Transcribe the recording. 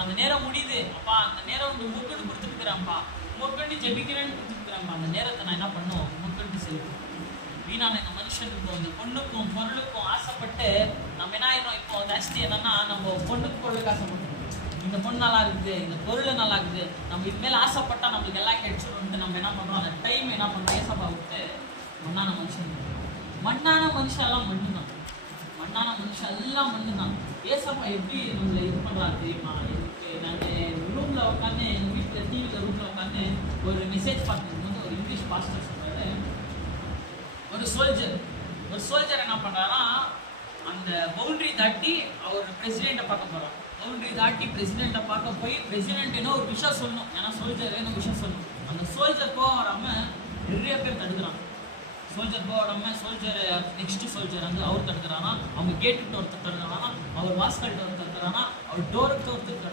அந்த நேரம் முடியுது அப்பா, அந்த நேரம் உங்களுக்குன்னு கொடுத்துருக்குறேன்ப்பா, உங்களுக்குன்னு ஜெபிக்கிறேன்னு கொடுத்துருக்குறேன்ப்பா, அந்த நேரத்தை நான் என்ன பண்ணுவோம், உங்களுக்குன்னு செலுத்துவோம். வீணான இந்த மனுஷனுக்கும் இந்த பொண்ணுக்கும் பொருளுக்கும் ஆசைப்பட்டு நம்ம என்ன ஆயிடும், இப்போ ஜாஸ்தி என்னன்னா நம்ம பொண்ணுக்கு பொருளுக்கு ஆசைப்பட்டோம். இந்த பொண்ணு நல்லா இருக்குது, இந்த பொருள் நல்லா இருக்குது, நம்ம இது மேலே ஆசைப்பட்டா நம்மளுக்கு எல்லாம் கிடைச்சிடும்ட்டு நம்ம என்ன பண்ணுறோம், அந்த டைம் என்ன பண்ணுறோம், ஏசப்பா விட்டு மண்ணான மனுஷன். மண்ணான மனுஷன் எல்லாம் மண்ணு தான், மண்ணான மனுஷன் எல்லாம் மண்ணு தான். ஏசப்பா எப்படி நம்மளை இது பண்ணுறாரு தெரியுமா? நாங்கள் ரூமில் உட்காந்து எங்கள் வீட்டில் டிவியில் ரூமில் உட்காந்து ஒரு மெசேஜ் பார்க்கும்போது ஒரு இங்கிலீஷ் பாஸ்டர் சொல்கிறாரு, ஒரு சோல்ஜர் என்ன பண்ணுறாருன்னா அந்த பவுண்டரி தாட்டி அவர் பிரசிடெண்ட்டை பார்க்க போகிறார். பவுண்டரி தாட்டி பிரசிடெண்ட்டை பார்க்க போய் பிரசிடெண்ட் என்ன ஒரு விஷயம் சொல்லணும், ஏன்னா சோல்ஜர் என்ன விஷயம் சொல்லணும். அந்த சோல்ஜர் போக வராமல் நிறைய பேர் தடுக்கிறாங்க. சோல்ஜர் போக வராமல் சோல்ஜர் நெக்ஸ்ட் சோல்ஜர் வந்து அவர் தடுக்கிறானா, அவங்க கேட்டுக்கிட்ட ஒருத்தர் தடுக்கிறானா, அவர் வாஸ்கல்கிட்ட ஒருத்தர் தடுக்கிறானா, அவர் டோருக்கு ஒருத்தர்